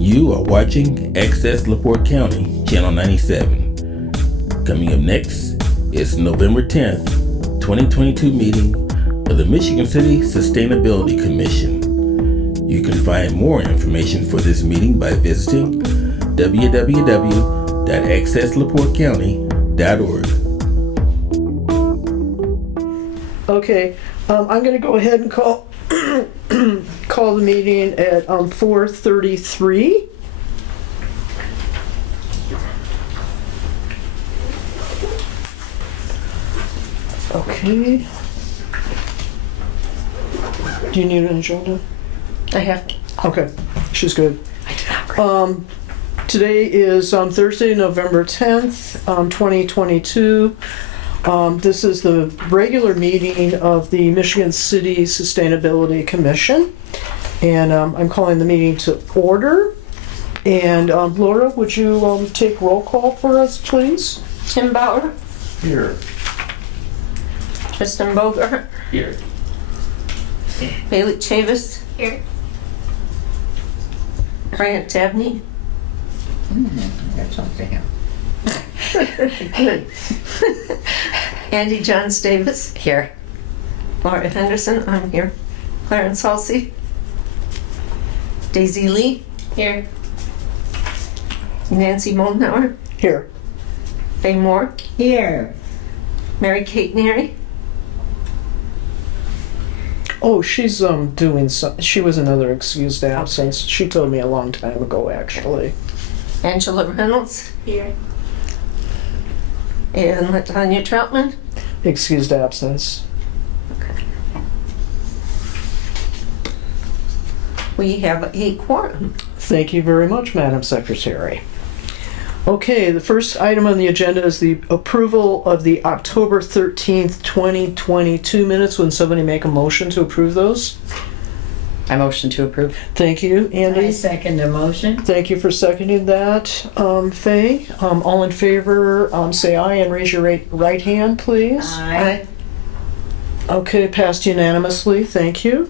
You are watching Access LaPorte County, Channel 97. Coming up next is November 10th, 2022 meeting of the Michigan City Sustainability Commission. You can find more information for this meeting by visiting www.accesslaportecounty.org. Okay, I'm going to go ahead and call call the meeting at 4:33. Okay. Do you need an agenda? I have. Okay, she's good. I do not. Today is Thursday, November 10th, 2022. This is the regular meeting of the Michigan City Sustainability Commission, and I'm calling the meeting to order. And Laura, would you take roll call for us, please? Tim Bauer, Here. Tristan Bogart, Here. Bailey Chavis, Here. Bryant Tabney. That's something else. Good. Andy Johns Davis. Here. Laura Henderson, I'm here. Clarence Halsey. Daisy Lee. Here. Nancy Moldenauer. Here. Faye Moore. Here. Mary Kate Neary. Oh, she's doing some. She was another excused absence. She told me a long time ago, actually. Angela Reynolds. Here. And Latanya Troutman. Excused absence. We have a quorum. Thank you very much, Madam Secretary. Okay, the first item on the agenda is the approval of the October 13th, 2022 minutes. Would somebody make a motion to approve those? I motion to approve. Thank you, I Andy. second the motion. Thank you for seconding that. Faye, all in favor, say aye and raise your right hand, please. Aye. Okay, passed unanimously. Thank you.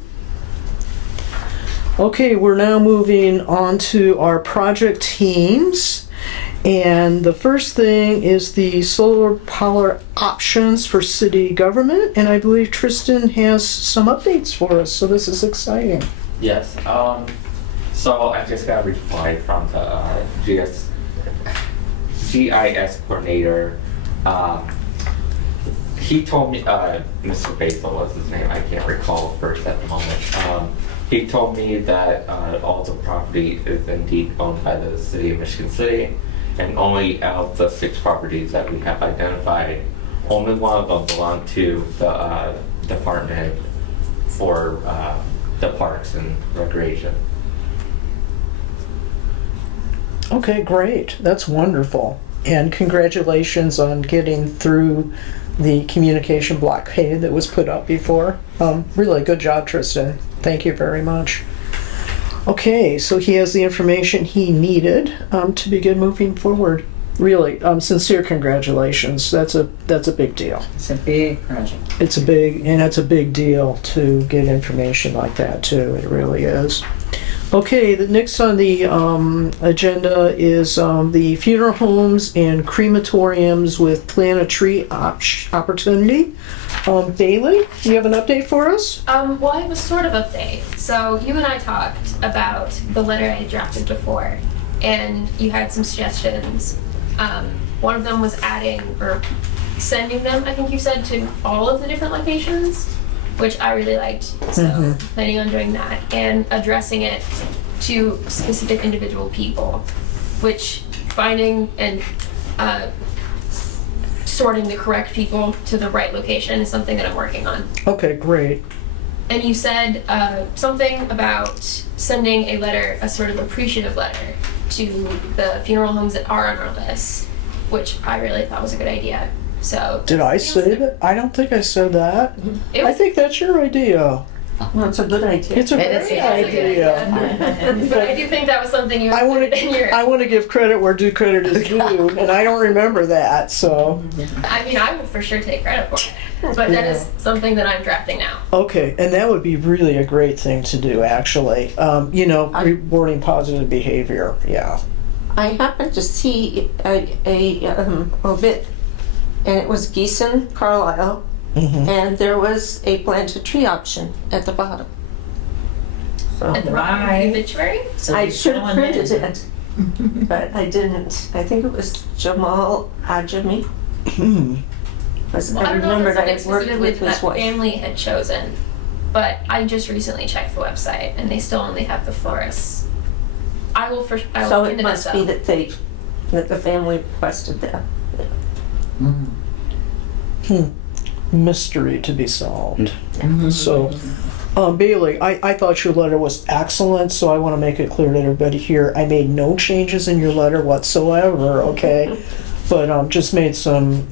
Okay, we're now moving on to our project teams. And the first thing is the solar power options for city government. And I believe Tristan has some updates for us, so this is exciting. Yes. So I just got a reply from the GIS coordinator. He told me, Mr. Basil was his name. I can't recall first at the moment. He told me that all the property is indeed owned by the city of Michigan City. And only out of the 6 properties that we have identified, only one of them belonged to the department for the parks and recreation. Okay, great. That's wonderful. And congratulations on getting through the communication blockade that was put up before. Really good job, Tristan. Thank you very much. Okay, so he has the information he needed to begin moving forward. Really, sincere congratulations. That's a big deal. It's a big project. It's a big deal to get information like that too. It really is. Okay, the next on the agenda is the funeral homes and crematoriums with plant a tree opportunity. Bailey, do you have an update for us? Well, I have a sort of update. So you and I talked about the letter I had drafted before, and you had some suggestions. One of them was adding or sending them, I think you said, to all of the different locations, which I really liked. So planning on doing that and addressing it to specific individual people, which finding and sorting the correct people to the right location is something that I'm working on. Okay, great. And you said something about sending a letter, a sort of appreciative letter, to the funeral homes that are on our list, which I really thought was a good idea. So Did I say that? I don't think I said that. I think that's your idea. That's a good idea. It's a It is great a good idea. But I do think that was something you I want included in your. to. I want to give credit where due credit is due, and I don't remember that. So I mean, I would for sure take credit for it, but that is something that I'm drafting now. okay, and that would be really a great thing to do. Actually, rewarding positive behavior. Yeah. I happened to see a bit, and it was Geeson Carlisle, and there was a planted tree option at the bottom. At the bottom of the obituary. So I you're should have filling printed in. it, but I didn't. I think it was Jamal Ajami. Well, I I don't know if remembered it's I something had worked specifically with that his wife. family had chosen, but I just recently checked the website and they still only have the florists. I will So look it into must this be though. that the family requested that. Mystery to be solved. So, Bailey, I thought your letter was excellent, so I want to make it clear to everybody here, I made no changes in your letter whatsoever, okay? But just made some,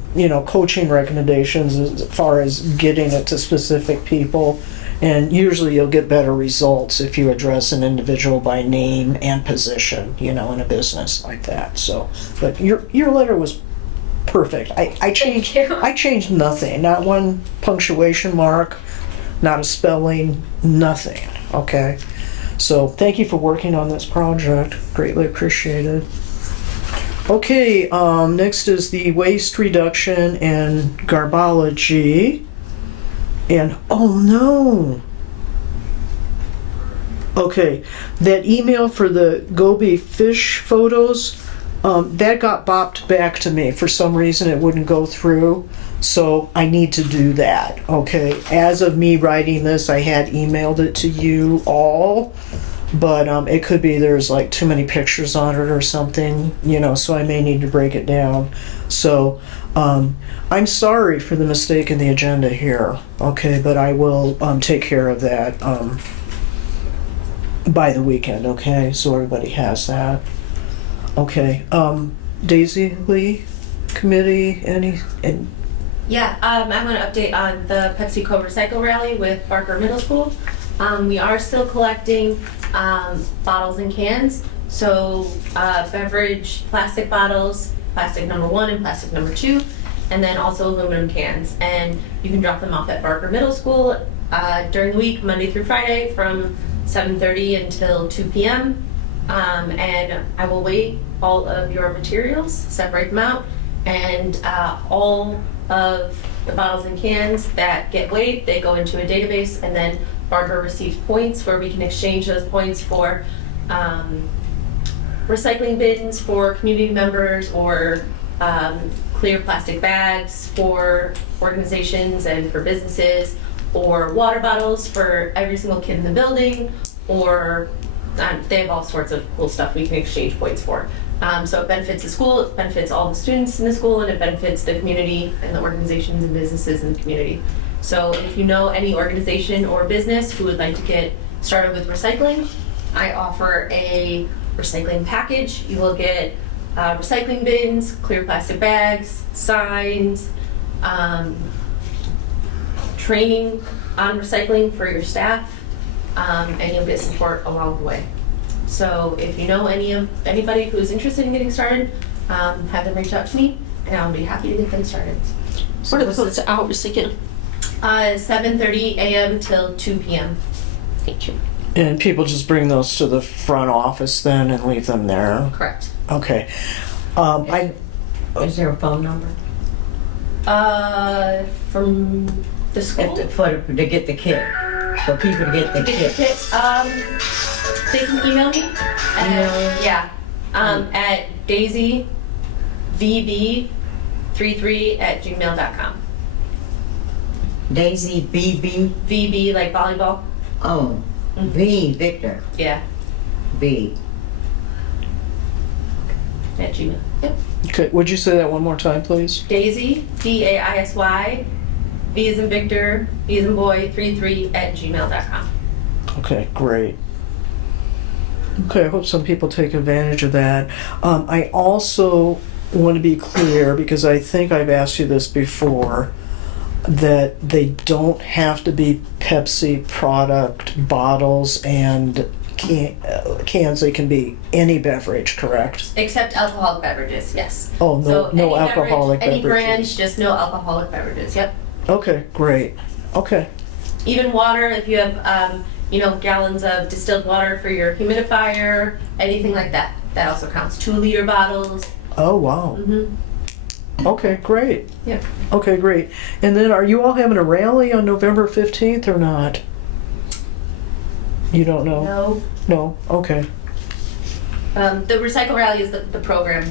coaching recommendations as far as getting it to specific people. And usually you'll get better results if you address an individual by name and position, in a business like that. So, but your letter was perfect. I changed you. I changed nothing. Not one punctuation mark, not a spelling, nothing. Okay. So thank you for working on this project. Greatly appreciated. Okay, next is the waste reduction and garbology. And oh no. Okay, that email for the Goby fish photos, that got bopped back to me. For some reason it wouldn't go through. So I need to do that. Okay, as of me writing this, I had emailed it to you all. But it could be there's like too many pictures on it or something, so I may need to break it down. So I'm sorry for the mistake in the agenda here, okay, but I will take care of that by the weekend, okay, so everybody has that. Okay, Daisy Lee Committee, Yeah, I'm going to update on the PepsiCo Recycle Rally with Barker Middle School. We are still collecting bottles and cans. So beverage, plastic bottles, plastic number 1 and plastic number 2, and then also aluminum cans. And you can drop them off at Barker Middle School during the week, Monday through Friday, from 7:30 until 2 p.m. And I will weigh all of your materials, separate them out, and all of the bottles and cans that get weighed, they go into a database, and then Barker receives points where we can exchange those points for recycling bins for community members, or clear plastic bags for organizations and for businesses, or water bottles for every single kid in the building, or they have all sorts of cool stuff we can exchange points for. So it benefits the school, it benefits all the students in the school, and it benefits the community and the organizations and businesses in the community. So if you know any organization or business who would like to get started with recycling, I offer a recycling package. You will get recycling bins, clear plastic bags, signs, training on recycling for your staff, and you'll get support along the way. So if you know anybody who's interested in getting started, have them reach out to me, and I'll be happy to get them started. What are those hours again? 7:30 a.m. till 2 p.m. Thank you. and people just bring those to the front office then and leave them there. Correct. Okay. Is there a phone number? From the school. To get the kit, for people to get the kit. They can email me. Yeah. At daisyvb33@gmail.com. Daisy BB. VB like volleyball. Oh, V Victor Yeah. B. At Gmail. Yep. Okay, would you say that one more time, please? Daisy DAISY V as in Victor B as in boy 33@gmail.com. Okay, great. Okay, I hope some people take advantage of that. I also want to be clear, because I think I've asked you this before. that they don't have to be Pepsi product bottles and cans. They can be any beverage, correct? Except alcoholic beverages, yes. Oh, no, So no any alcoholic beverage, any brand, beverages. just no alcoholic beverages, yep. Okay, great. Okay. Even water, if you have, gallons of distilled water for your humidifier, anything like that, that also counts. 2-liter bottles. Oh, wow. Okay, great. Yep. Okay, great. And then are you all having a rally on November 15th or not? You don't know? No. No? Okay. The Recycle Rally is the program,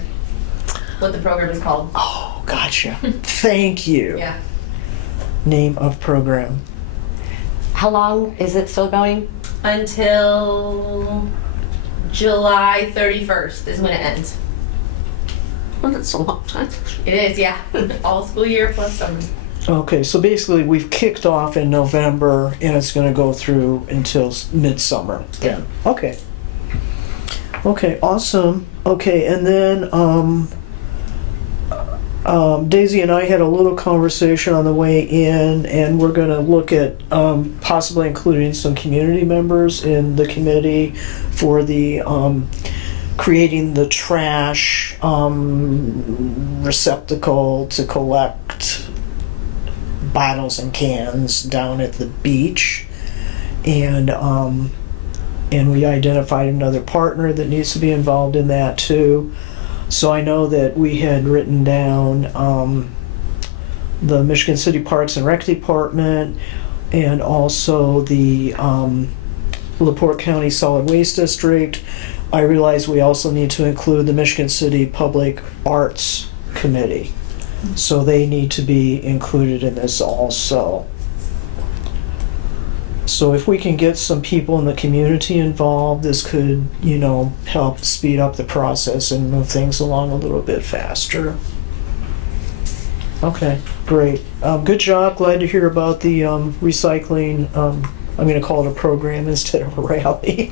what the program is called. Oh, gotcha. Thank you. Yeah. Name of program. How long is it still going? Until July 31st is when it ends. Well, that's a long time. It is, yeah. All school year plus summer. Okay, so basically we've kicked off in November and it's going to go through until midsummer. Yeah. Okay. Okay, awesome. Okay, and then Daisy and I had a little conversation on the way in, and we're going to look at possibly including some community members in the committee for the creating the trash receptacle to collect bottles and cans down at the beach, and we identified another partner that needs to be involved in that too. So I know that we had written down the Michigan City Parks and Rec Department, and also the LaPorte County Solid Waste District. I realize we also need to include the Michigan City Public Arts Committee. So they need to be included in this also. So if we can get some people in the community involved, this could, help speed up the process and move things along a little bit faster. Okay, great. Good job. Glad to hear about the recycling. I'm going to call it a program instead of a rally.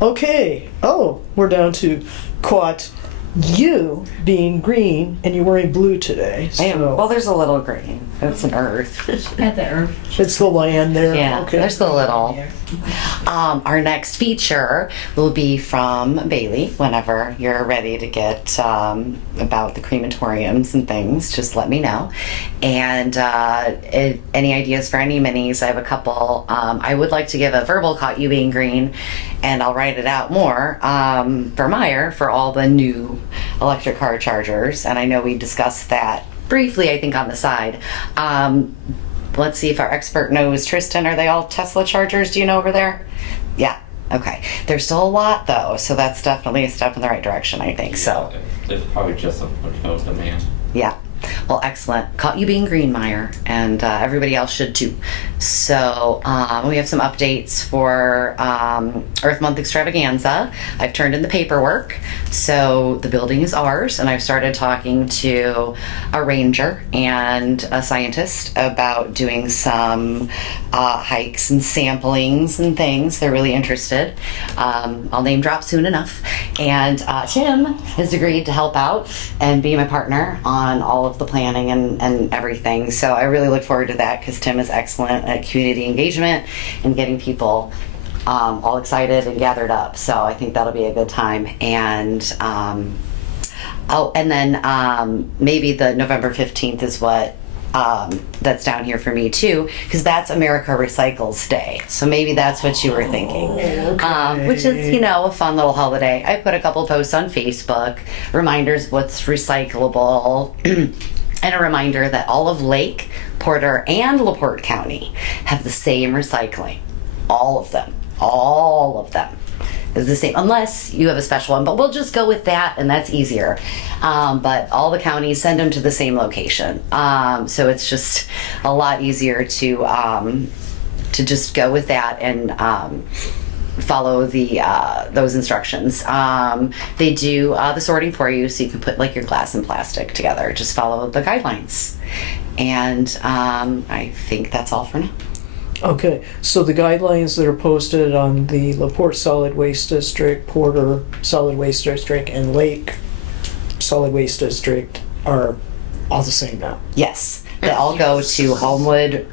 Okay. Oh, we're down to caught you being green and you're wearing blue today. I am. So Well, there's a little green. It's an earth. At the earth. it's the land there. Yeah, Okay. there's the little. Our next feature will be from Bailey. Whenever you're ready to get about the crematoriums and things, just let me know. And any ideas for any minis? I have a couple. I would like to give a verbal caught you being green, and I'll write it out more for Meyer for all the new electric car chargers. And I know we discussed that briefly, I think, on the side. Let's see if our expert knows. Tristan, are they all Tesla chargers? Do you know over there? Yeah. Okay. There's still a lot though, so that's definitely a step in the right direction, I think. So, It's probably just a bunch of demand. yeah. Well, excellent. Caught you being green, Meyer, and everybody else should too. So we have some updates for Earth Month Extravaganza. I've turned in the paperwork, so the building is ours, and I've started talking to a ranger and a scientist about doing some hikes and samplings and things. They're really interested. I'll name drop soon enough. And Tim has agreed to help out and be my partner on all of the planning and everything. So I really look forward to that because Tim is excellent at community engagement and getting people all excited and gathered up. So I think that'll be a good time. And and then maybe the November 15th is what that's down here for me too, because that's America Recycles Day. So maybe that's what you were thinking, which is, a fun little holiday. I put a couple posts on Facebook, reminders of what's recyclable, and a reminder that all of Lake, Porter, and LaPorte County have the same recycling. All of them is the same, unless you have a special one, but we'll just go with that, and that's easier. But all the counties send them to the same location, so it's just a lot easier to just go with that and follow those instructions. They do the sorting for you, so you can put like your glass and plastic together. Just follow the guidelines, and I think that's all for now. Okay, so the guidelines that are posted on the LaPorte Solid Waste District, Porter Solid Waste District, and Lake Solid Waste District are all the same now. Yes, They all go to Homewood,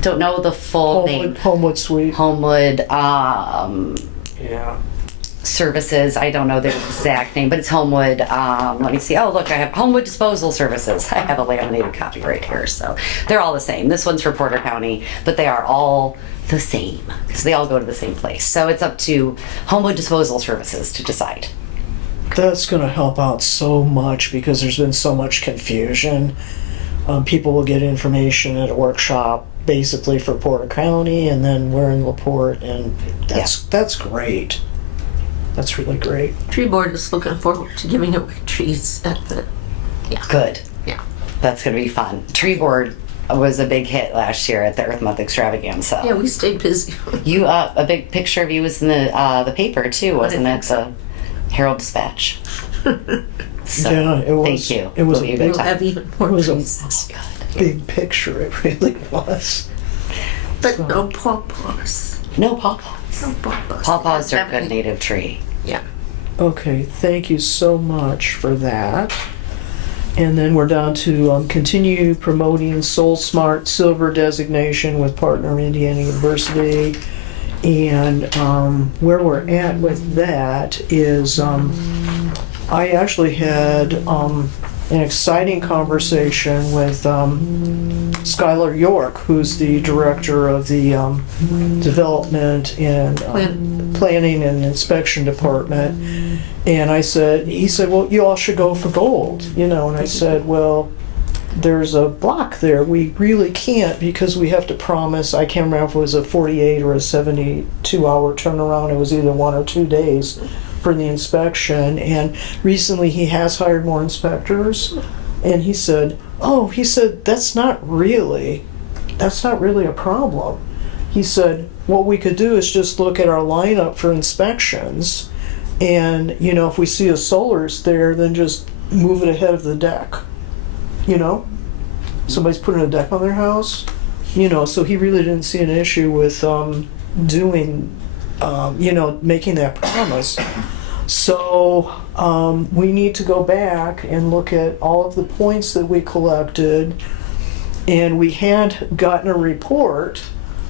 don't know the full name. Homewood Suite. Homewood, Yeah. Services. I don't know the exact name, but it's Homewood. Let me see. Oh, look, I have Homewood Disposal Services. I have a laminated copy right here. So they're all the same. This one's for Porter County, but they are all the same because they all go to the same place. So it's up to Homewood Disposal Services to decide. That's going to help out so much because there's been so much confusion. People will get information at a workshop basically for Porter County, and then we're in LaPorte, and that's great. That's really great. Tree board is looking forward to giving away trees at the, Good. yeah. That's going to be fun. Tree board was a big hit last year at the Earth Month Extravaganza. Yeah, we stayed busy. You, a big picture of you was in the paper too, wasn't it? The Herald Dispatch. So, Yeah, it was. Thank you. It was It'll be a a big, good time. Have even more was a- trees this year. big picture. It really was. But no pawpaws. No pawpaws. No pawpaws. Pawpaws are a good Definitely- native tree. Yeah. Okay, thank you so much for that. And then we're down to continue promoting Soul Smart Silver designation with partner Indiana University. And where we're at with that is I actually had an exciting conversation with Skylar York, who's the director of the Development and Planning and Inspection Department. And he said, well, you all should go for gold, and I said, well, there's a block there. We really can't because we have to promise, I can't remember if it was a 48 or a 72-hour turnaround. It was either 1 or 2 days for the inspection. And recently he has hired more inspectors. And he said, that's not really a problem. He said, what we could do is just look at our lineup for inspections. And, if we see a solar's there, then just move it ahead of the deck. Somebody's putting a deck on their house, so he really didn't see an issue with doing, making that promise. So we need to go back and look at all of the points that we collected, and we had gotten a report,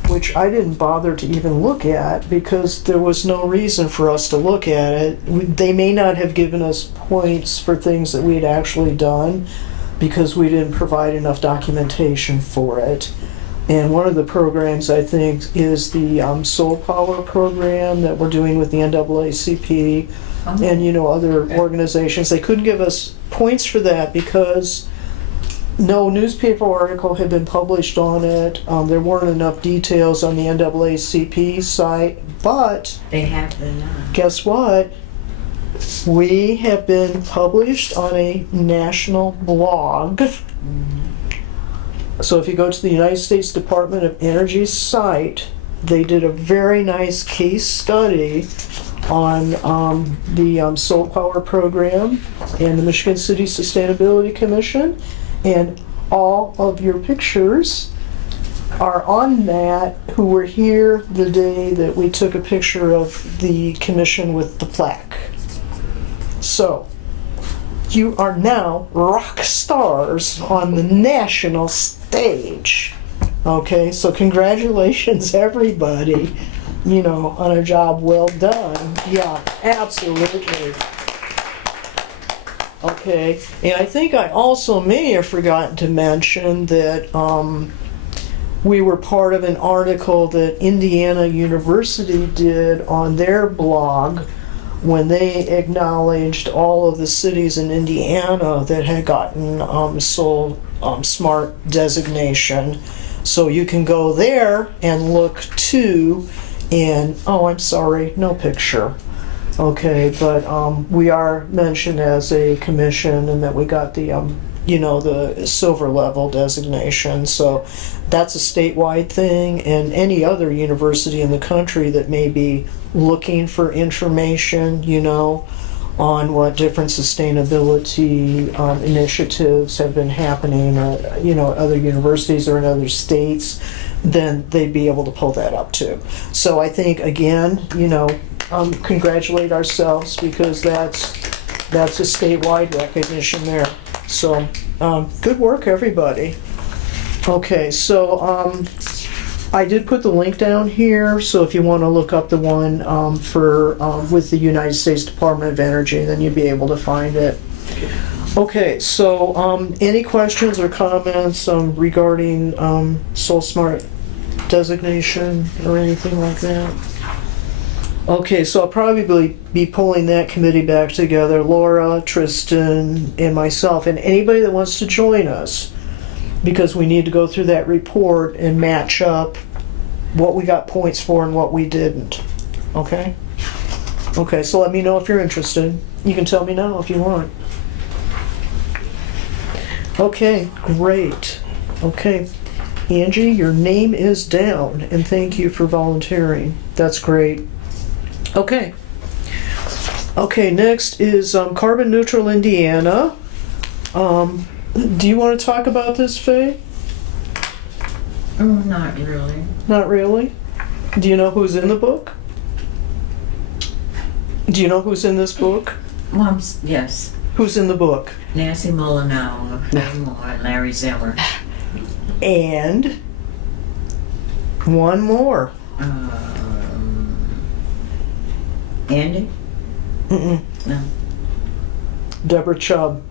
which I didn't bother to even look at because there was no reason for us to look at it. They may not have given us points for things that we had actually done, because we didn't provide enough documentation for it. And one of the programs, I think, is the Soul Power program that we're doing with the NAACP and, other organizations. They couldn't give us points for that because no newspaper article had been published on it. There weren't enough details on the NAACP site, but They have the guess what? We have been published on a national blog. So if you go to the United States Department of Energy's site, they did a very nice case study on the Soul Power program and the Michigan City Sustainability Commission, and all of your pictures are on that who were here the day that we took a picture of the commission with the plaque. So, you are now rock stars on the national stage. Okay, so congratulations everybody, on a job well done. Yeah, absolutely. Okay, and I think I also may have forgotten to mention that we were part of an article that Indiana University did on their blog when they acknowledged all of the cities in Indiana that had gotten Soul Smart designation. So you can go there and look too, and I'm sorry, no picture. Okay, but we are mentioned as a commission and that we got the the silver level designation. So that's a statewide thing, and any other university in the country that may be looking for information, on what different sustainability initiatives have been happening, other universities or in other states, then they'd be able to pull that up too. So I think, again, congratulate ourselves because that's a statewide recognition there. So Good work, everybody. Okay, so I did put the link down here, so if you want to look up the one for with the United States Department of Energy, then you'd be able to find it. Okay, so any questions or comments regarding SolSmart designation or anything like that? Okay, so I'll probably be pulling that committee back together, Laura, Tristan, and myself, and anybody that wants to join us, because we need to go through that report and match up what we got points for and what we didn't. Okay? Okay, so let me know if you're interested. You can tell me now if you want. Okay, great. Okay, Angie, your name is down, and thank you for volunteering. That's great. Okay. Okay, next is Carbon Neutral Indiana. Do you want to talk about this, Faye? Oh, not really. Not really? Do you know who's in the book? Do you know who's in this book? Mom's, yes. Who's in the book? Nancy Molyneux, Faye Moore, and Larry Zeller. And one more. Andy? Mm-mm. No. Deborah Chubb.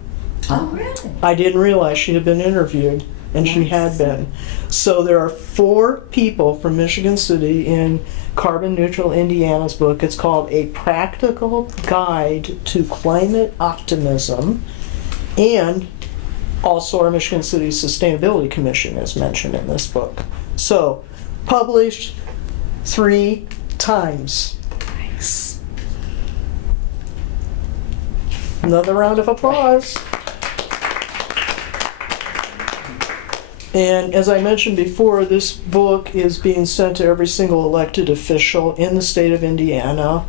Oh, really? I didn't realize she had been interviewed, and she had been. So there are 4 people from Michigan City in Carbon Neutral Indiana's book. It's called A Practical Guide to Climate Optimism, and also our Michigan City Sustainability Commission is mentioned in this book. So, published 3 times. Nice. Another round of applause. And as I mentioned before, this book is being sent to every single elected official in the state of Indiana.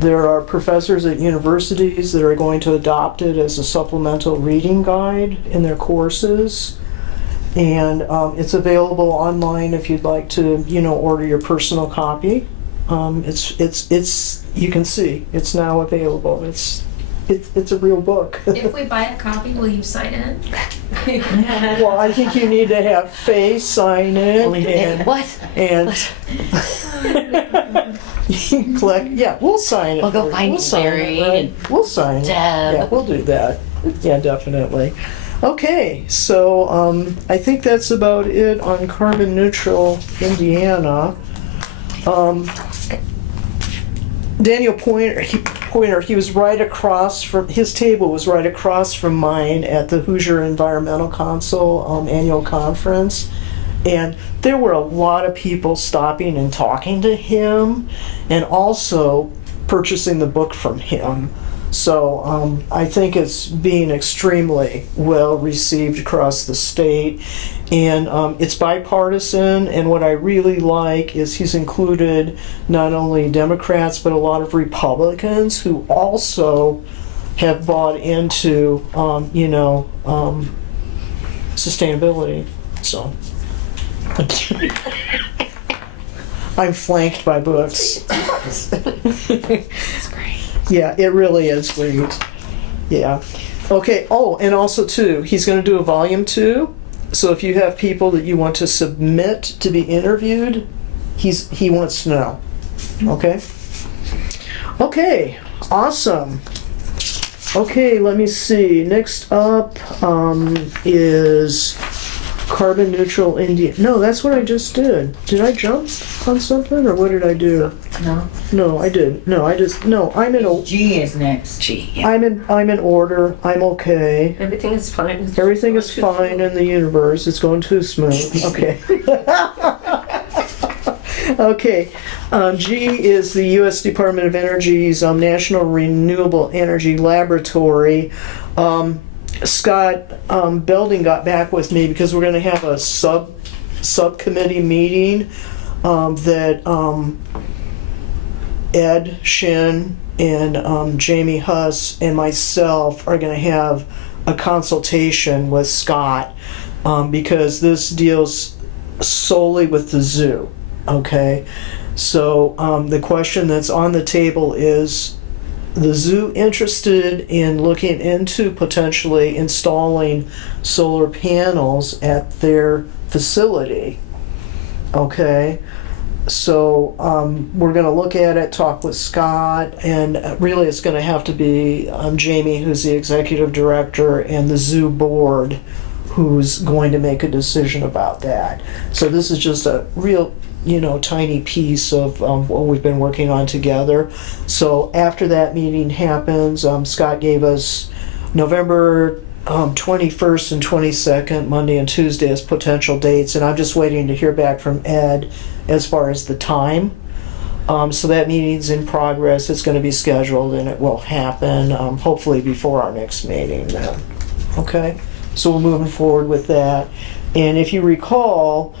There are professors at universities that are going to adopt it as a supplemental reading guide in their courses. And it's available online if you'd like to, order your personal copy. It's you can see it's now available. It's a real book. If we buy a copy, will you sign it? Well, I think you need to have Faye sign it and What? collect. Yeah, we'll sign it. We'll go for you. find We'll sign it, Larry right? and We'll sign it. Deb. Yeah, we'll do that. Yeah, definitely. Okay, so I think that's about it on Carbon Neutral Indiana. Daniel Pointer, he was right across from, his table was right across from mine at the Hoosier Environmental Council annual conference. And there were a lot of people stopping and talking to him and also purchasing the book from him. So I think it's being extremely well received across the state. And it's bipartisan, and what I really like is he's included not only Democrats but a lot of Republicans who also have bought into sustainability. So I'm flanked by books. That's great. Yeah, it really is great. Yeah. Okay. Oh, and also too, he's going to do a volume 2. So if you have people that you want to submit to be interviewed, he wants to know. Okay? Okay, awesome. Okay, let me see. Next up is Carbon Neutral India. No, that's what I just did. Did I jump on something or what did I do? No. No, I didn't. No, I'm in a G is next. Gee, yeah. I'm in order. I'm okay. Everything is fine. Everything is fine in the universe. It's going too smooth. Okay. Okay. G is the U.S. Department of Energy's National Renewable Energy Laboratory. Scott Belding got back with me because we're going to have a subcommittee meeting that Ed Shin and Jamie Huss and myself are going to have a consultation with Scott because this deals solely with the zoo. Okay, so the question that's on the table is the zoo interested in looking into potentially installing solar panels at their facility? Okay, so we're going to look at it, talk with Scott, and really it's going to have to be Jamie, who's the executive director, and the zoo board, who's going to make a decision about that. So this is just a real, tiny piece of what we've been working on together. So after that meeting happens, Scott gave us November 21st and 22nd, Monday and Tuesday, as potential dates, and I'm just waiting to hear back from Ed as far as the time. So that meeting's in progress. It's going to be scheduled, and it will happen hopefully before our next meeting then. Okay, so we're moving forward with that. And if you recall,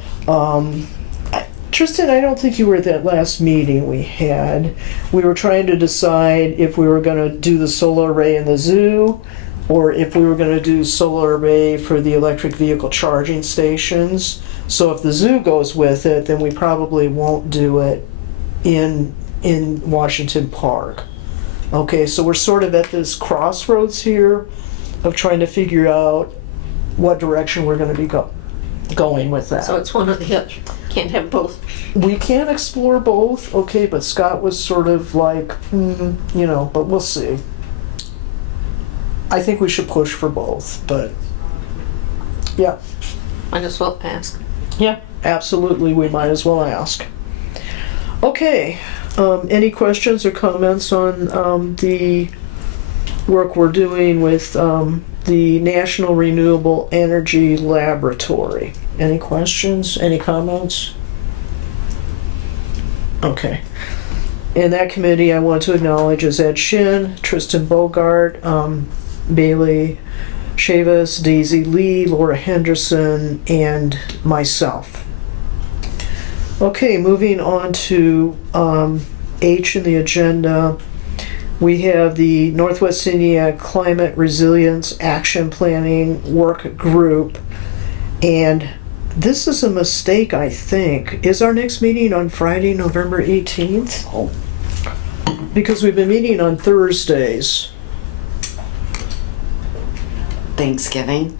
Tristan, I don't think you were at that last meeting we had. We were trying to decide if we were going to do the solar array in the zoo, or if we were going to do solar array for the electric vehicle charging stations. So if the zoo goes with it, then we probably won't do it in Washington Park. Okay, so we're sort of at this crossroads here of trying to figure out what direction we're going to be going with that. So it's one or the other. Can't have both. We can explore both, okay, but Scott was sort of like, but we'll see. I think we should push for both, but yeah. Might as well ask. Yeah, absolutely, we might as well ask. Okay, any questions or comments on the work we're doing with the National Renewable Energy Laboratory? Any questions, any comments? Okay. In that committee, I want to acknowledge is Ed Shin, Tristan Bogart, Bailey Chavis, Daisy Lee, Laura Henderson, and myself. Okay, moving on to H in the agenda. We have the Northwest Indiana Climate Resilience Action Planning Work Group, and this is a mistake, I think. Is our next meeting on Friday, November 18th? Oh. Because we've been meeting on Thursdays. Thanksgiving?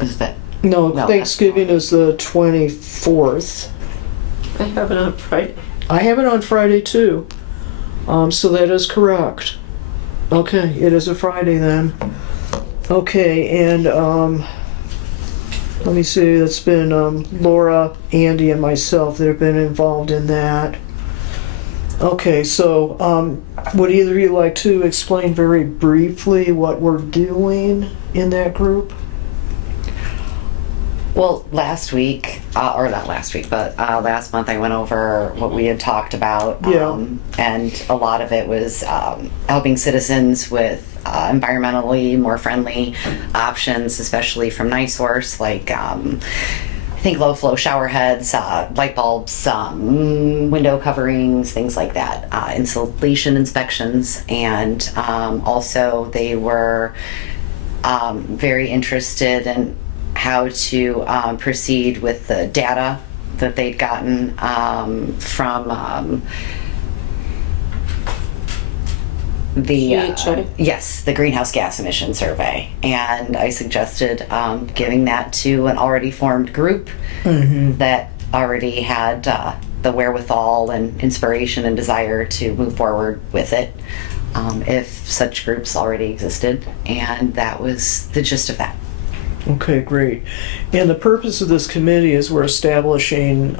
Is that? No, No, Thanksgiving is the 24th. I have it on Friday. I have it on Friday too. So that is correct. Okay, it is a Friday then. Okay, and let me see, that's been Laura, Andy, and myself that have been involved in that. Okay, so would either of you like to explain very briefly what we're doing in that group? Well, last week, or not last week, but last month I went over what we had talked about. Yeah. And a lot of it was helping citizens with environmentally more friendly options, especially from NiSource, like I think low flow shower heads, light bulbs, window coverings, things like that, insulation inspections, and also they were very interested in how to proceed with the data that they'd gotten from the GHI? yes, the greenhouse gas emission survey, and I suggested giving that to an already formed group that already had the wherewithal and inspiration and desire to move forward with it, if such groups already existed, and that was the gist of that. Okay, great. And the purpose of this committee is we're establishing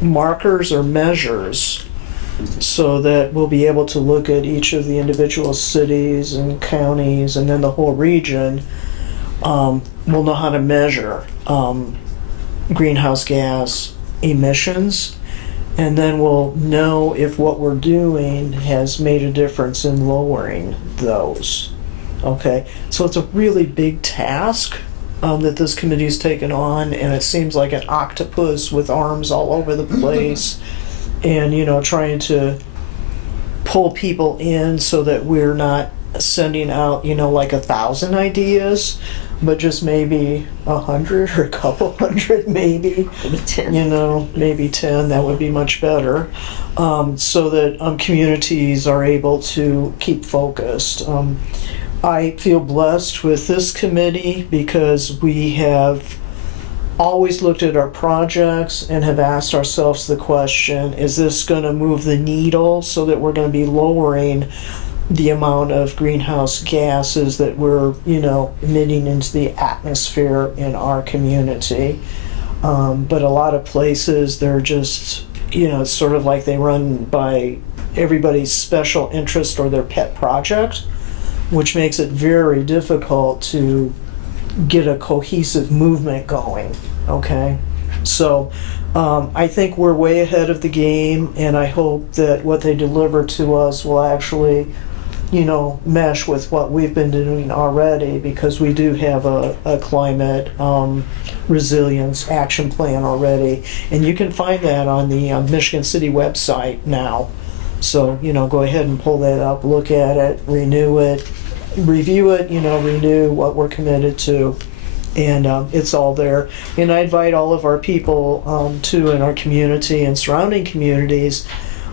markers or measures so that we'll be able to look at each of the individual cities and counties and then the whole region. We'll know how to measure greenhouse gas emissions, and then we'll know if what we're doing has made a difference in lowering those. Okay, so it's a really big task that this committee's taken on, and it seems like an octopus with arms all over the place, and trying to pull people in so that we're not sending out like 1,000 ideas, but just maybe 100 or a couple hundred, maybe. Maybe 10. Maybe 10. That would be much better. so that communities are able to keep focused. I feel blessed with this committee because we have always looked at our projects and have asked ourselves the question, is this going to move the needle so that we're going to be lowering the amount of greenhouse gases that we're, emitting into the atmosphere in our community? But a lot of places, they're just, it's sort of like they run by everybody's special interest or their pet project, which makes it very difficult to get a cohesive movement going, okay? So I think we're way ahead of the game, and I hope that what they deliver to us will actually, mesh with what we've been doing already, because we do have a climate resilience action plan already, and you can find that on the Michigan City website now. So, go ahead and pull that up, look at it, renew it, review it, renew what we're committed to. And it's all there. And I invite all of our people too in our community and surrounding communities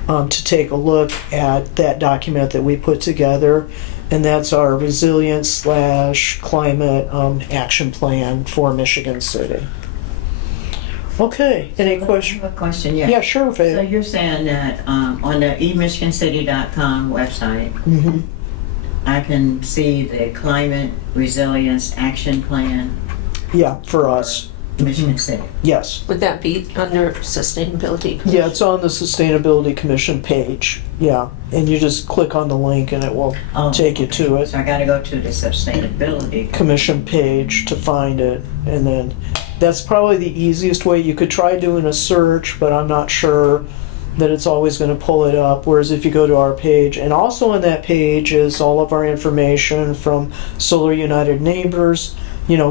to take a look at that document that we put together. And that's our resilience/climate action plan for Michigan City. Okay, any I questions? have a question, yeah. Yeah, sure, So Faye. you're saying that on the eMichigancity.com website, Mhm. I can see the climate resilience action plan Yeah, for us, Michigan City. yes. Would that be under sustainability? Yeah, it's on the Sustainability Commission page, yeah. And you just click on the link and it will Oh, take you to it. So I gotta go to the sustainability. Commission page to find it, and then that's probably the easiest way. You could try doing a search, but I'm not sure that it's always going to pull it up. Whereas if you go to our page, and also on that page is all of our information from Solar United Neighbors,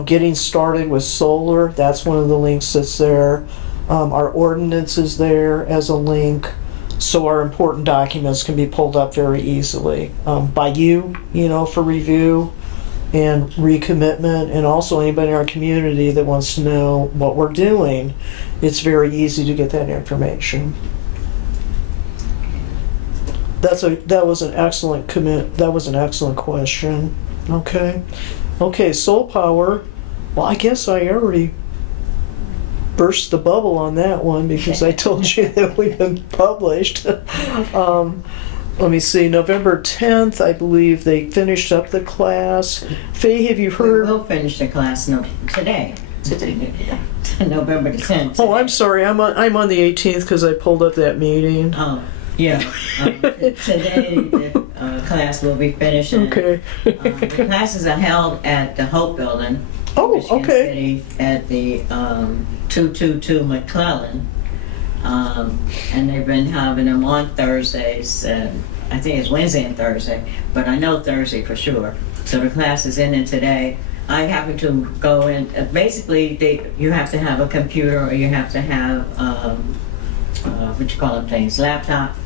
getting started with solar, that's one of the links that's there. Our ordinance is there as a link, so our important documents can be pulled up very easily by you, for review and recommitment, and also anybody in our community that wants to know what we're doing. It's very easy to get that information. That was an excellent question. Okay, soul power. Well, I guess I already burst the bubble on that one because I told you that we've been published. Let me see, November 10th, I believe they finished up the class. Faye, have you We heard? will finish the class today, Today. November the 10th. Oh, I'm sorry, I'm on the 18th because I pulled up that meeting. Oh, yeah. Today, the class will be finished. and, Okay. The classes are held at the Hope Building. Oh, Michigan okay. City, at the 222 McClellan. And they've been having them on Thursdays. I think it's Wednesday and Thursday, but I know Thursday for sure. So the class is ending today. I happen to go in. Basically, you have to have a computer, or you have to have what you call them things, laptop.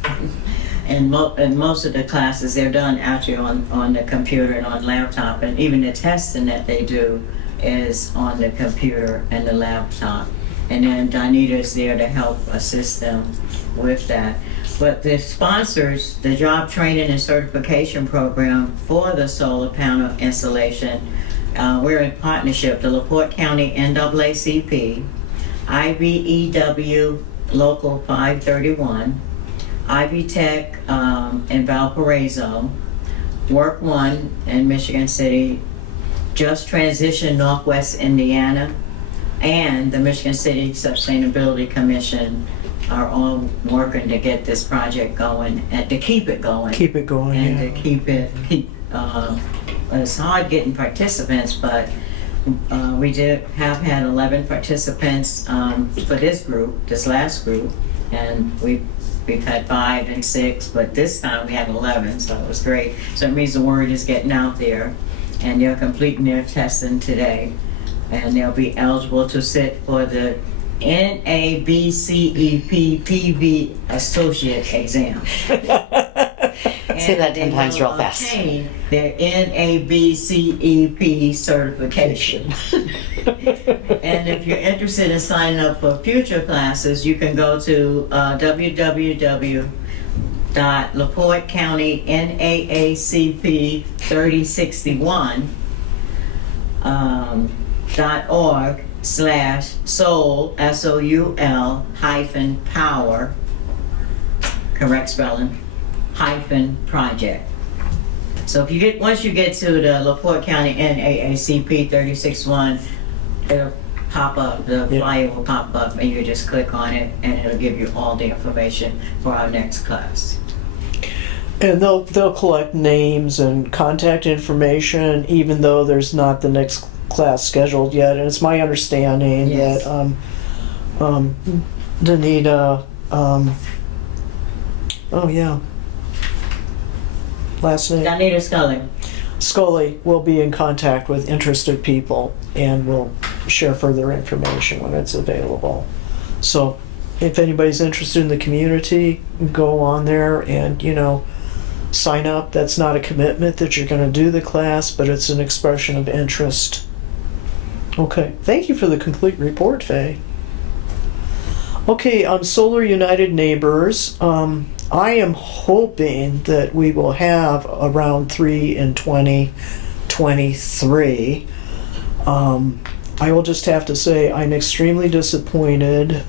And most of the classes, they're done actually on the computer and on laptop, and even the testing that they do is on the computer and the laptop. And then Donita's there to help assist them with that. But the sponsors, the job training and certification program for the solar panel installation, we're in partnership, the LaPorte County NAACP, IBEW Local 531, Ivy Tech in Valparaiso, Work One in Michigan City, Just Transition Northwest Indiana, and the Michigan City Sustainability Commission are all working to get this project going and to keep it going. Keep it going, And yeah. to keep it's hard getting participants, but we have had 11 participants for this last group, and we've had 5 and 6, but this time we had 11, so it was great. So it means the word is getting out there, and they're completing their testing today, and they'll be eligible to sit for the NABCEP PV Associate exam. Say that 10 times real fast. Obtain their NABCEP certification. And And if you're interested in signing up for future classes, you can go to www.laporte.county NAACP 3061.org/soul SOUL hyphen power, correct spelling, hyphen project. So if you get, once you get to the LaPorte County NAACP 361, it'll pop up, the flyer will pop up, and you just click on it, and it'll give you all the information for our next class. And they'll collect names and contact information, even though there's not the next class scheduled yet. And it's my understanding Yes. that Danita, oh yeah, last name, Danita Scully will be in contact with interested people and will share further information when it's available. So if anybody's interested in the community, go on there and, sign up. That's not a commitment that you're going to do the class, but it's an expression of interest. Okay, thank you for the complete report, Faye. Okay, Solar United Neighbors. I am hoping that we will have a round 3 in 2023. I will just have to say I'm extremely disappointed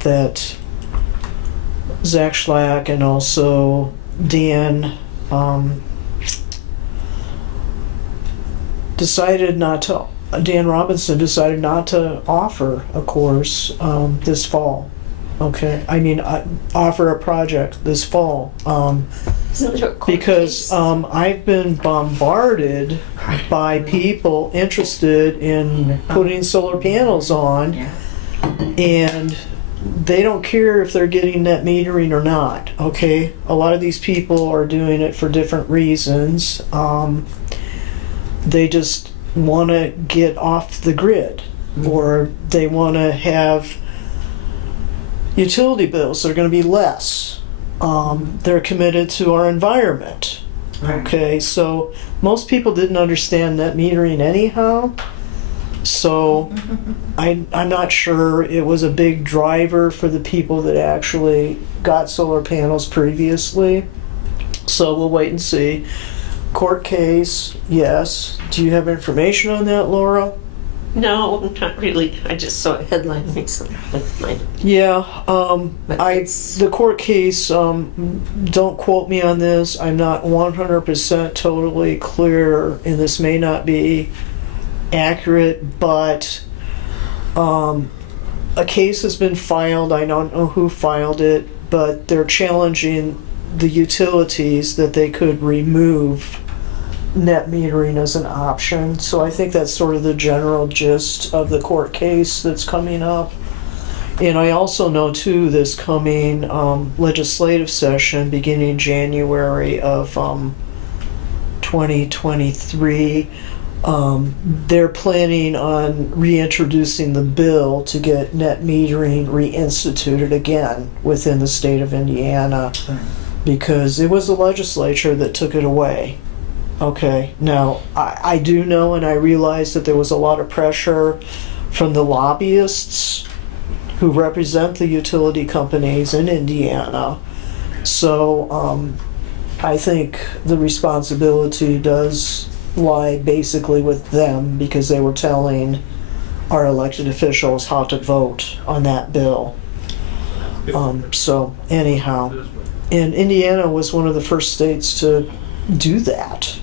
that Zach Schlack and also Dan Dan Robinson decided not to offer a course this fall. Okay, I mean, offer a project this fall. Isn't there a court Because case? I've been bombarded by people interested in putting solar panels on, Yeah. and they don't care if they're getting net metering or not. Okay, a lot of these people are doing it for different reasons. They just want to get off the grid, or they want to have utility bills that are going to be less. They're committed to our environment. Okay, so most people didn't understand net metering anyhow. So I'm not sure it was a big driver for the people that actually got solar panels previously. So we'll wait and see. Court case, yes. Do you have information on that, Laura? No, not really. I just saw a headline recently. Yeah, But it's- the court case, don't quote me on this. I'm not 100% totally clear, and this may not be accurate, but a case has been filed. I don't know who filed it, but they're challenging the utilities that they could remove net metering as an option. So I think that's sort of the general gist of the court case that's coming up. And I also know too, this coming legislative session beginning January of 2023, they're planning on reintroducing the bill to get net metering reinstituted again within the state of Indiana, because it was the legislature that took it away. Okay, now I do know, and I realize that there was a lot of pressure from the lobbyists who represent the utility companies in Indiana. So I think the responsibility does lie basically with them, because they were telling our elected officials how to vote on that bill. So anyhow, and Indiana was one of the first states to do that.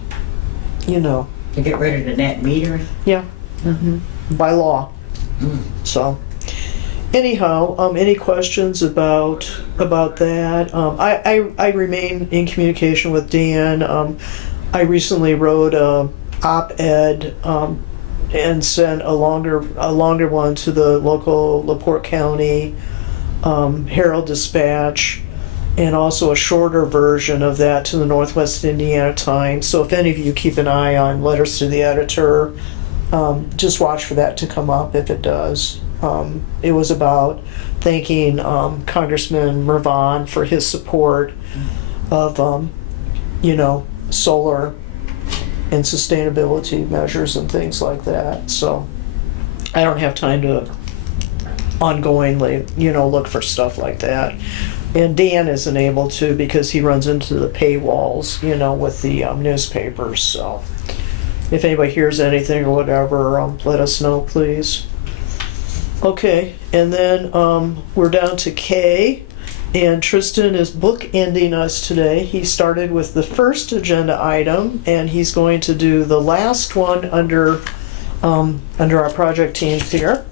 To get rid of the net metering. Yeah, by law. So, anyhow, any questions about that? I remain in communication with Dan. I recently wrote a op-ed and sent a longer one to the local LaPorte County Herald Dispatch, and also a shorter version of that to the Northwest Indiana Times. So if any of you keep an eye on letters to the editor, just watch for that to come up if it does. It was about thanking Congressman Mervan for his support of, solar and sustainability measures and things like that. So I don't have time to ongoingly, look for stuff like that. And Dan isn't able to because he runs into the paywalls, with the newspapers. So if anybody hears anything or whatever, let us know, please. Okay, and then we're down to K, and Tristan is bookending us today. He started with the first agenda item, and he's going to do the last one under our project teams here.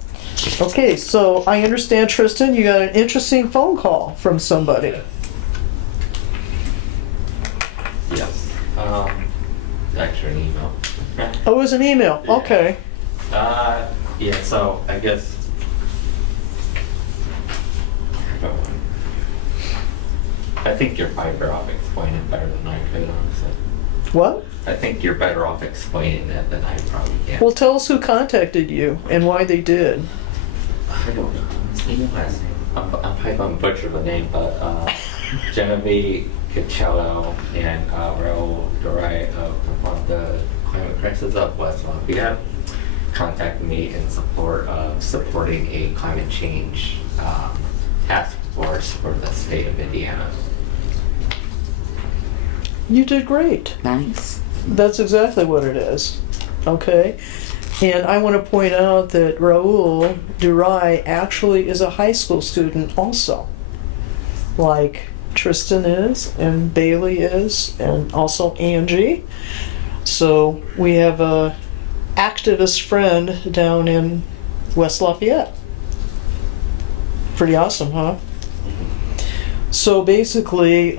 Okay, so I understand, Tristan, you got an interesting phone call from somebody. Yes. Actually, an email. Oh, it was an email. Yeah. Okay. Yeah. So I guess. I think you're better off explaining it better than I could, honestly. What? I think you're better off explaining it than I probably can. Well, tell us who contacted you and why they did. I don't know his name, last name. I'm probably going to butcher the name, but Genevieve Cacello and Raul Duray of the Climate Crisis of West Lafayette contacted me in support of supporting a climate change task force for the state of Indiana. You did great. Nice. That's exactly what it is. Okay. And I want to point out that Raul Duray actually is a high school student also. Like Tristan is, and Bailey is, and also Angie. So we have a activist friend down in West Lafayette. Pretty awesome, huh? So basically,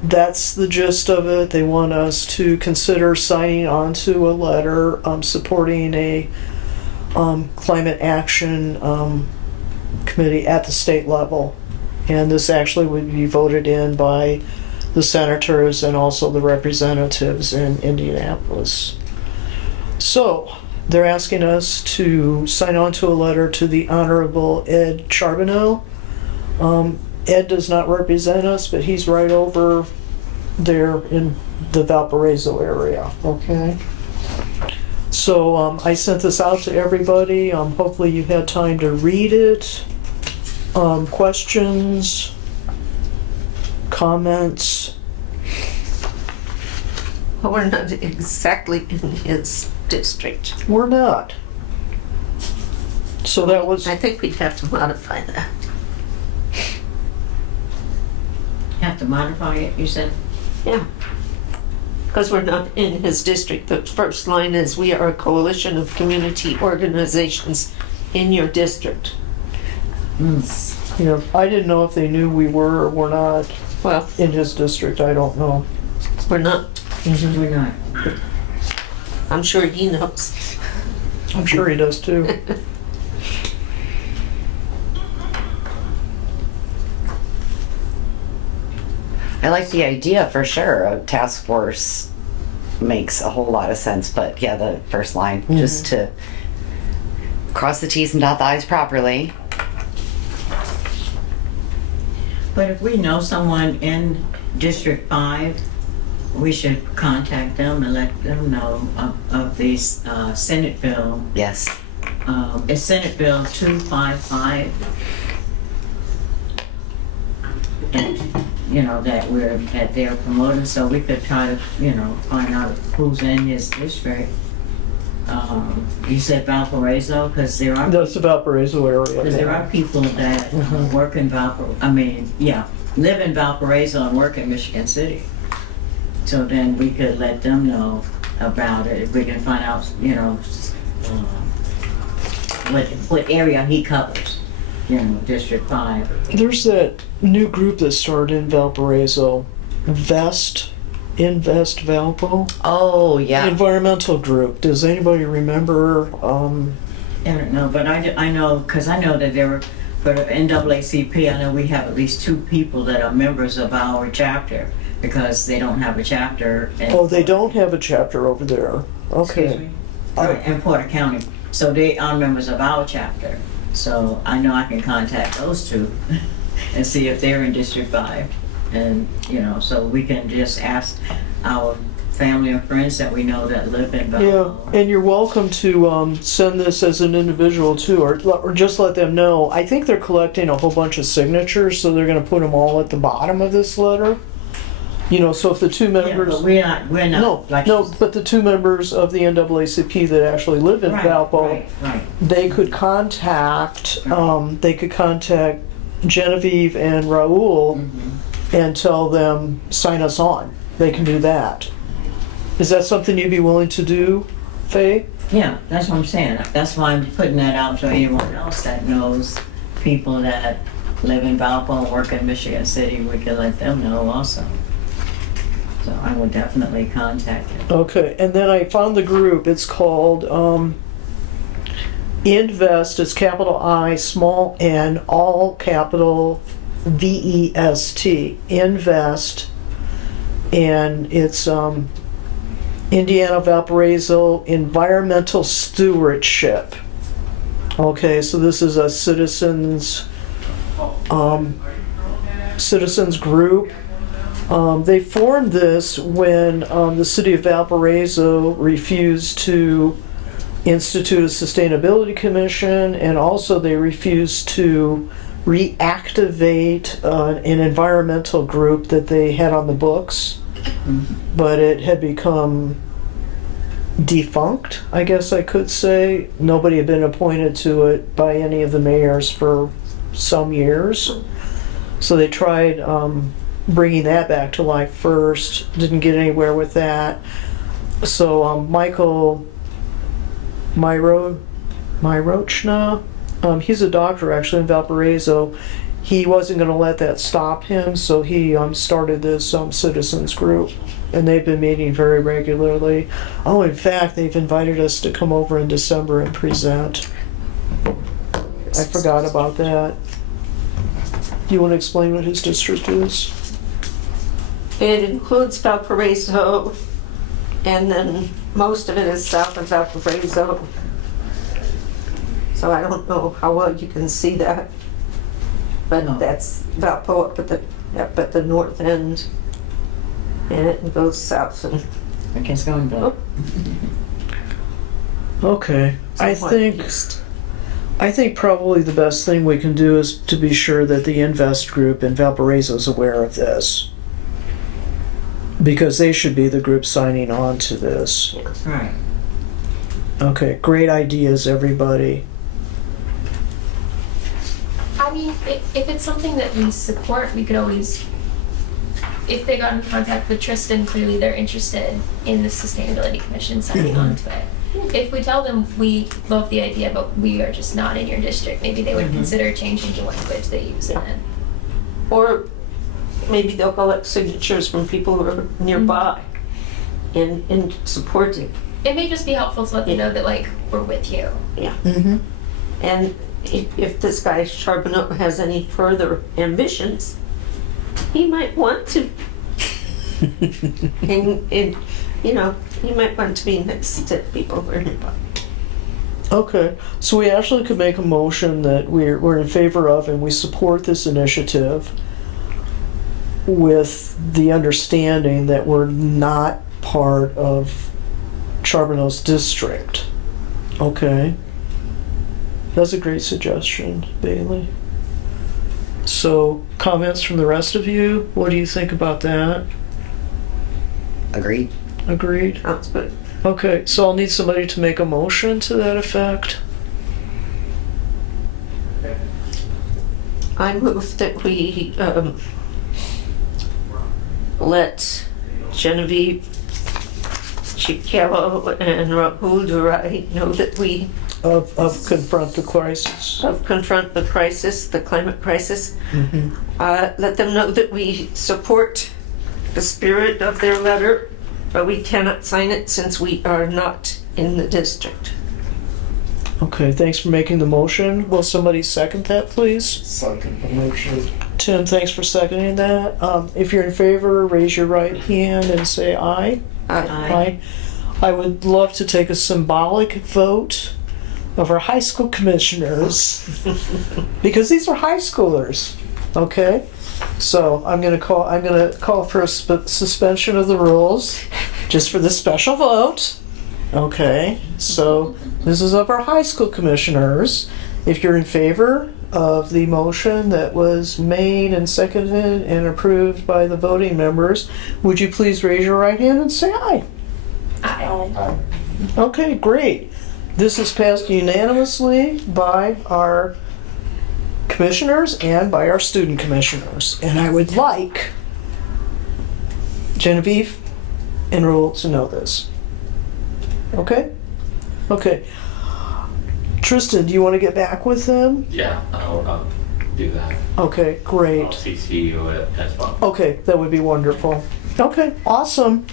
that's the gist of it. They want us to consider signing on to a letter supporting a climate action committee at the state level. And this actually would be voted in by the senators and also the representatives in Indianapolis. So they're asking us to sign on to a letter to the Honorable Ed Charbonneau. Ed does not represent us, but he's right over there in the Valparaiso area, okay? So I sent this out to everybody. Hopefully you've had time to read it. Questions, comments? Well, we're not exactly in his district. We're not. So that was, I think we'd have to modify that. Have to modify it, you said? Yeah. Because we're not in his district. The first line is, we are a coalition of community organizations in your district. I didn't know if they knew we were or were not Well, in his district. I don't know. we're not. We're not. I'm sure he knows. I'm sure he does too. I like the idea for sure. A task force makes a whole lot of sense, but yeah, the first line, just to cross the T's and dot the I's properly. But if we know someone in District 5, we should contact them and let them know of this Senate bill. Yes. It's Senate Bill 255. And, that they're promoting, so we could try to, find out who's in his district. You said Valparaiso, because there are. That's the Valparaiso area. Because there are people that work in live in Valparaiso and work in Michigan City. So then we could let them know about it. If we can find out, what area he covers, District 5. There's that new group that started in Valparaiso, Invest Valpo. Oh, yeah. Environmental group. Does anybody remember? I don't know, but I know, because I know that there were, for the NAACP, I know we have at least 2 people that are members of our chapter, because they don't have a chapter. They don't have a chapter over there. Okay. In Porter County. So they are members of our chapter. So I know I can contact those 2 and see if they're in District 5. And, so we can just ask our family or friends that we know that live in Yeah, Valpo. and you're welcome to send this as an individual too, or just let them know. I think they're collecting a whole bunch of signatures, so they're going to put them all at the bottom of this letter. You know, so if the two Yeah, members, but we're not, no, like. no, but the two members of the NAACP that actually live in Right, Valpo, right. they could contact Genevieve and Raul and tell them, sign us on. They can do that. Is that something you'd be willing to do, Faye? Yeah, that's what I'm saying. That's why I'm putting that out to anyone else that knows people that live in Valpo and work in Michigan City. We can let them know also. So I will definitely contact them. Okay, and then I found the group. It's called Invest. It's capital I, small n, all capital VEST. Invest, and it's Indiana Valparaiso Environmental Stewardship. Okay, so this is a citizens group. They formed this when the city of Valparaiso refused to institute a sustainability commission, and also they refused to reactivate an environmental group that they had on the books, but it had become defunct, I guess I could say. Nobody had been appointed to it by any of the mayors for some years. So they tried bringing that back to life first, didn't get anywhere with that. So Michael Myrochna, he's a doctor actually in Valparaiso. He wasn't going to let that stop him, so he started this citizens group, and they've been meeting very regularly. Oh, in fact, they've invited us to come over in December and present. I forgot about that. Do you want to explain what his district is? It includes Valparaiso, and then most of it is south of Valparaiso. So I don't know how well you can see that, but No. that's Valpo up at the north end, and it goes south and I guess going back. Okay, I somewhat think east. probably the best thing we can do is to be sure that the Invest group in Valparaiso is aware of this, because they should be the group signing on to this. Right. Okay, great ideas, everybody. I mean, if it's something that we support, we could always, if they got in contact with Tristan, clearly they're interested in the Sustainability Commission signing on to it. If we tell them we love the idea, but we are just not in your district, maybe they would consider changing the language they use in it. Or maybe they'll collect signatures from people who are nearby and supporting. It may just be helpful to let them know that, like, we're with you. Mm-hmm. And if this guy Charbonneau has any further ambitions, he might want to. and you know, he might want to be next to people who are nearby. Okay, so we actually could make a motion that we're in favor of and we support this initiative with the understanding that we're not part of Charbonneau's district. Okay. That's a great suggestion, Bailey. So, comments from the rest of you? What do you think about that? Agreed. Agreed? Sounds good. Okay, so I'll need somebody to make a motion to that effect. I move that we let Genevieve Chichello and Rahul Durai know that we Of confront the crisis. confront the crisis, the climate crisis. Mhm. Let them know that we support the spirit of their letter, but we cannot sign it since we are not in the district. Okay, thanks for making the motion. Will somebody second that, please? Second the motion. Tim, thanks for seconding that. If you're in favor, raise your right hand and say aye. Aye. I would love to take a symbolic vote of our high school commissioners because these are high schoolers. Okay, so I'm gonna call for a suspension of the rules, just for the special vote. Okay, so this is of our high school commissioners. If you're in favor of the motion that was made and seconded and approved by the voting members, would you please raise your right hand and say aye? Aye. Okay, great. This is passed unanimously by our commissioners and by our student commissioners. And I would like Genevieve and Raul to know this. Okay? Okay. Tristan, do you want to get back with them? Yeah, I'll do that. Okay, I'll great. CC you as well. Okay, that would be wonderful. Okay, awesome.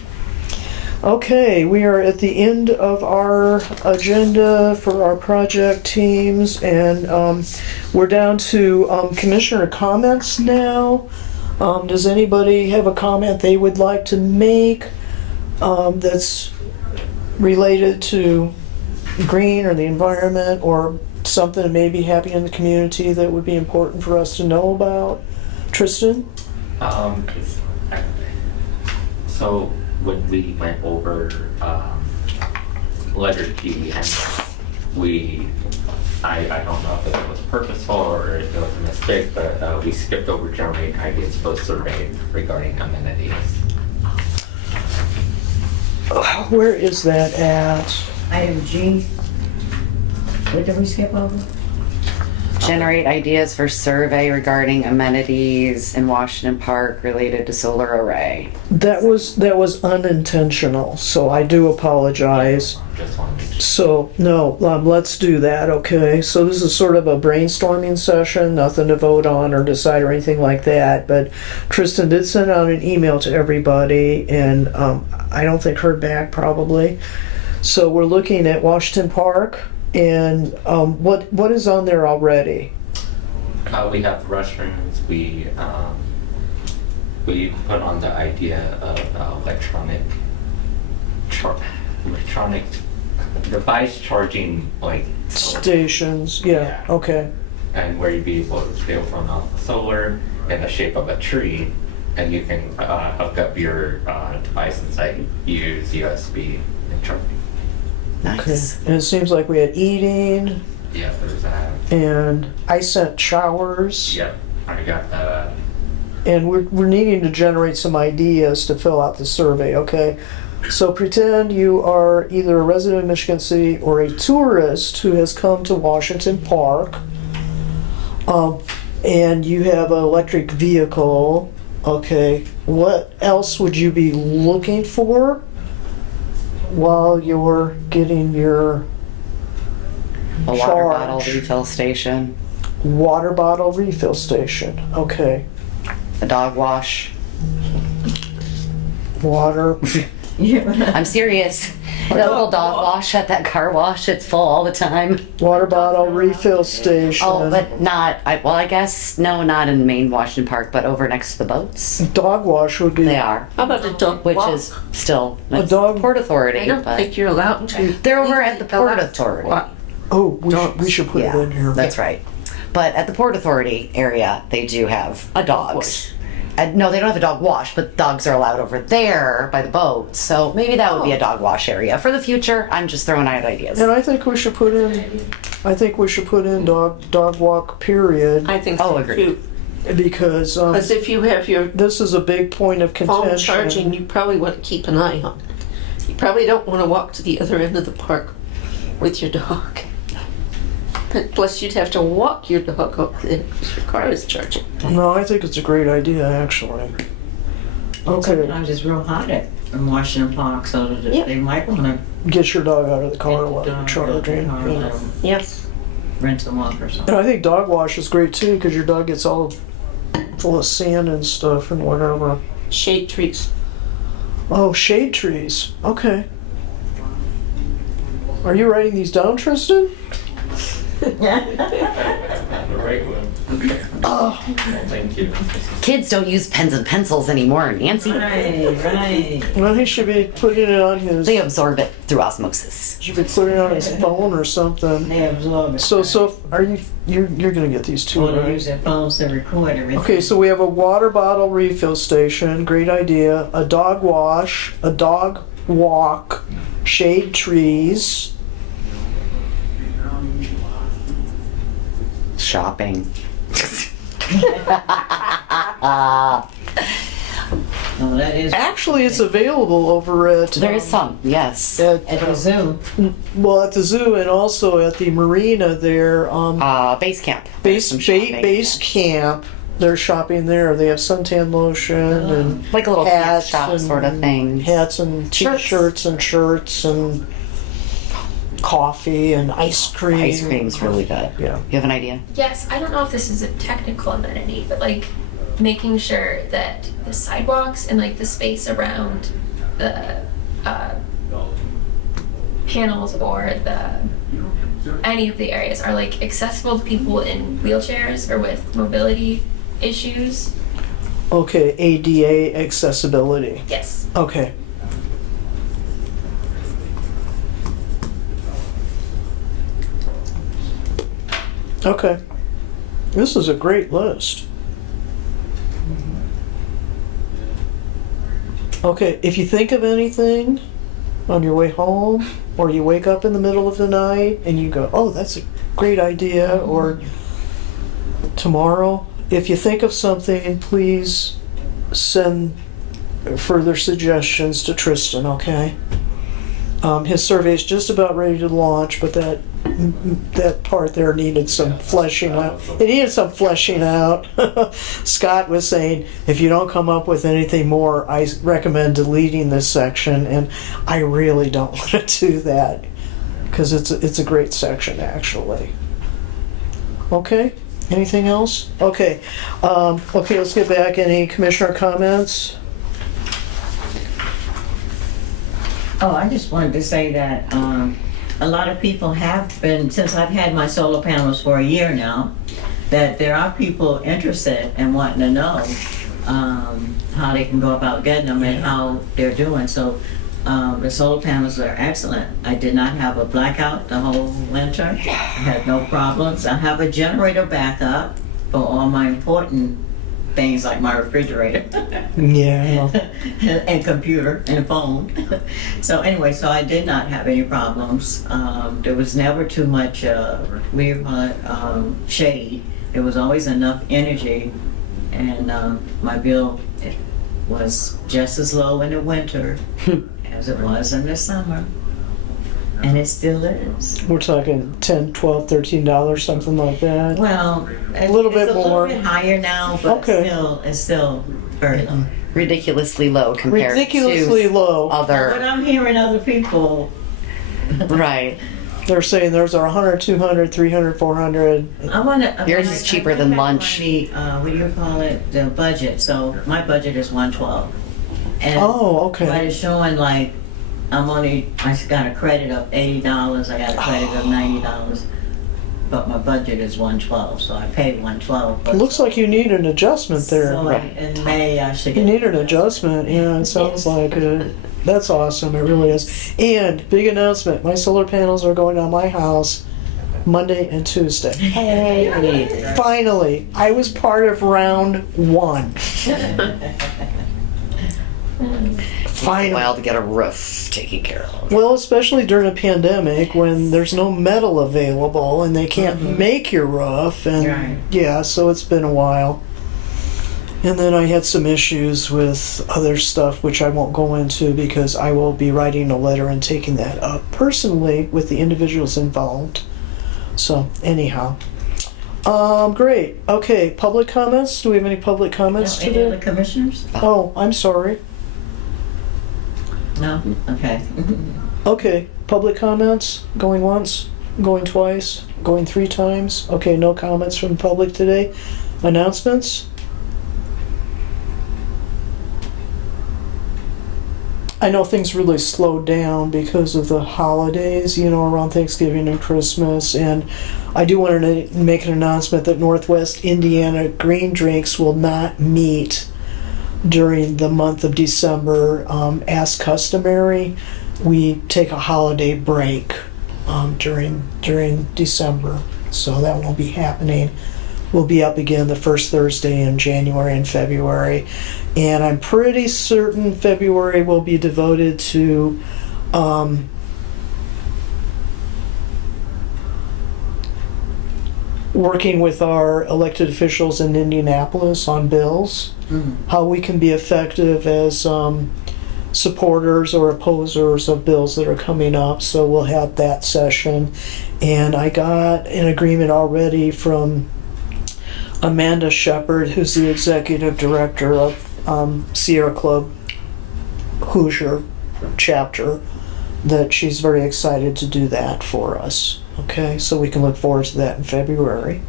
Okay, we are at the end of our agenda for our project teams, and we're down to commissioner comments now. Does anybody have a comment they would like to make that's related to green or the environment, or something that may be happening in the community that would be important for us to know about? Tristan? So when we went over letter G, and I don't know if it was purposeful or if it was a mistake, but we skipped over generate ideas for the survey regarding amenities. Where is that at? Item G. What did we skip over? Generate ideas for survey regarding amenities in Washington Park related to solar array. That was unintentional, so I do apologize. Just wanted to So, no, let's do that, okay? So this is sort of a brainstorming session, nothing to vote on or decide or anything like that, but Tristan did send out an email to everybody, and I don't think heard back probably. So we're looking at Washington Park, and what is on there already? we have restrooms. We put on the idea of electronic device charging, like Stations, yeah, okay. and where you'd be able to run off the solar in the shape of a tree, and you can hook up your devices that use USB and charging. Okay. Nice. And it seems like we had eating, Yeah, there's that. and I sent showers. Yep, I got that. And we're needing to generate some ideas to fill out the survey, okay? So pretend you are either a resident of Michigan City or a tourist who has come to Washington Park, and you have an electric vehicle, okay? What else would you be looking for while you're getting your A water bottle charge? refill station, Water bottle refill station, okay. a dog wash. Water. I'm serious. That little dog wash at that car wash, it's full all the time. Water bottle refill station. Oh, but not, I guess, no, not in main Washington Park, but over next to the boats. Dog wash would be. They are, How about a dog which walk? is still, A it's dog- Port Authority, I don't but think you're allowed to. they're over at the Port Allowed to Authority. walk. Oh, we should put it in here. That's right. But at the Port Authority area, they do have A dog dogs. No, they don't have a dog wash, but dogs are allowed over there by the boat. So maybe that would be a dog wash area for the future. I'm just throwing out ideas. And I think we should put in dog walk period, I think Oh, so agreed. too. because Because if you have your this is a big point of phone contention. charging, you probably want to keep an eye on it. You probably don't want to walk to the other end of the park with your dog. But plus, you'd have to walk your dog up there because your car is charging. No, I think it's a great idea actually. Okay, Sometimes it's real hot in Washington Park, so that Yeah. they might want to get your dog out of the car while you're charging. Yeah. Yes. rinse them off or something. And I think dog wash is great too because your dog gets all full of sand and stuff and whatever. Shade trees. Oh, shade trees. Okay. Are you writing these down, Tristan? That's not the right one. Oh. Well, thank you. Kids don't use pens and pencils anymore, Nancy. Right. Well, he should be putting it on his. They absorb it through osmosis. Should be putting it on his phone or something. They absorb it. So are you're gonna get these two, Or they right? use their phones to record everything. Okay, so we have a water bottle refill station, great idea. A dog wash, a dog walk, shade trees. Shopping. Oh, that is Actually, it's available over at There is some, yes. at at the zoo. well, at the zoo and also at the marina there. Base camp. Base Some shopping. base camp. They're shopping there. They have suntan lotion and Like a little camp hats shop and sort of thing. hats and Shirts. t-shirts and shirts and coffee and ice cream. Ice cream's really good. Yeah. You have an idea? Yes, I don't know if this is a technical amenity, but like making sure that the sidewalks and like the space around the panels or any of the areas are like accessible to people in wheelchairs or with mobility issues. Okay, ADA accessibility. Yes. Okay. Okay. This is a great list. Okay, if you think of anything on your way home, or you wake up in the middle of the night and you go, oh, that's a great idea, or tomorrow, if you think of something, please send further suggestions to Tristan, okay? His survey is just about ready to launch, but that part there needed some fleshing out. It needed some fleshing out. Scott was saying, if you don't come up with anything more, I recommend deleting this section, and I really don't want to do that because it's a great section actually. Okay. Anything else? Okay. Okay. Let's get back. Any commissioner comments? Oh, I just wanted to say that a lot of people have been, since I've had my solar panels for a year now, that there are people interested and wanting to know how they can go about getting them and how they're doing. So the solar panels are excellent. I did not have a blackout the whole winter. I had no problems. I have a generator backup for all my important things like my refrigerator. Yeah. And computer and phone. So anyway, so I did not have any problems. There was never too much shade. There was always enough energy, and my bill was just as low in the winter as it was in the summer. And it still is. We're talking $10, $12, $13, something like that. Well, A little bit it's more. a little bit higher now, but Okay. it's still very low. Ridiculously low compared Ridiculously to low. But other. I'm hearing other people. Right. They're saying there's 100, 200, 300, 400. I want to. Yours is cheaper than lunch. The what do you call it? The budget. So my budget is $112, and Oh, but okay. it's showing like I got a credit of $80. I got a credit of $90, but my budget is $112, so I paid $112. It But looks like you need an adjustment there. so in May I should You get need an adjustment. Yeah, it sounds like it. That's awesome. It really is. And big announcement: my solar panels are going on my house Monday and Tuesday. Hey. Finally, I was part of round one. Finally. While to get a roof taken care of. Well, especially during a pandemic when there's no metal available and they can't make your roof, and Right. yeah, so it's been a while. And then I had some issues with other stuff which I won't go into because I will be writing a letter and taking that up personally with the individuals involved. So anyhow, great. Okay, public comments. Do we have any public comments Any other today? commissioners? Oh, I'm sorry. No. Okay. Okay, public comments, going once, going twice, going 3 times. Okay, no comments from the public today. Announcements? I know things really slowed down because of the holidays, around Thanksgiving and Christmas, and I do want to make an announcement that Northwest Indiana Green Drinks will not meet during the month of December. As customary, we take a holiday break during December, so that won't be happening. We'll be up again the first Thursday in January and February. And I'm pretty certain February will be devoted to working with our elected officials in Indianapolis on bills, how we can be effective as supporters or opposers of bills that are coming up. So we'll have that session. And I got an agreement already from Amanda Shepard, who's the executive director of Sierra Club Hoosier chapter, that she's very excited to do that for us. Okay, so we can look forward to that in February.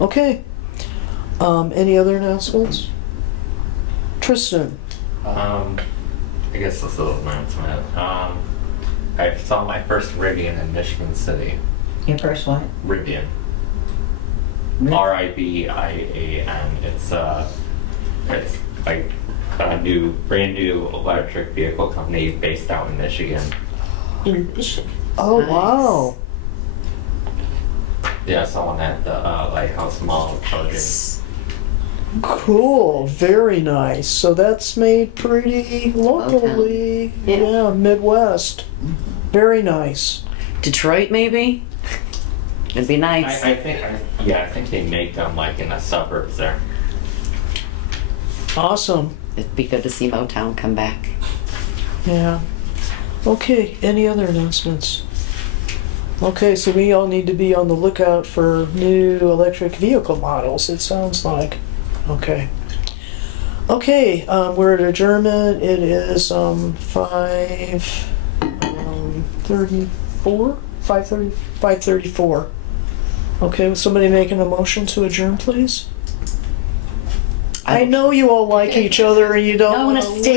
Okay. Any other announcements? Tristan? I guess this little announcement. I saw my first Rivian in Michigan City. Your first what? Rivian. Riv- Rivian. It's like a brand new electric vehicle company based out in Michigan. In Michigan. Oh, Nice. wow. Yeah, someone at the Lighthouse Mall charging. Cool. Very nice. So that's made pretty locally. Yeah. Yeah, Midwest. Very nice. Detroit, maybe? It'd be nice. I think they make them like in the suburbs there. Awesome. It'd be good to see Motown come back. Yeah. Okay, any other announcements? Okay, so we all need to be on the lookout for new electric vehicle models, it sounds like. Okay. Okay, we're at adjournment. It is 5:34. Okay, will somebody making a motion to adjourn, please? I know you all like each other and you don't I want want to to stay.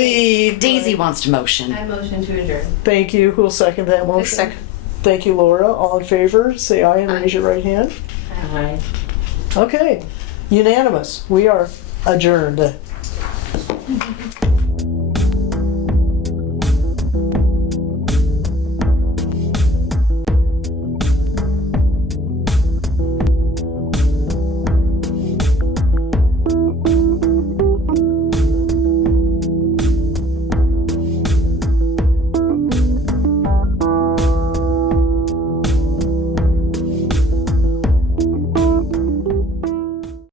leave. Daisy but- wants to motion. I motion to adjourn. Thank you. Who'll second that motion? Second. Thank you, Laura. All in favor, say aye and raise your right hand. Aye. Okay, unanimous. We are adjourned.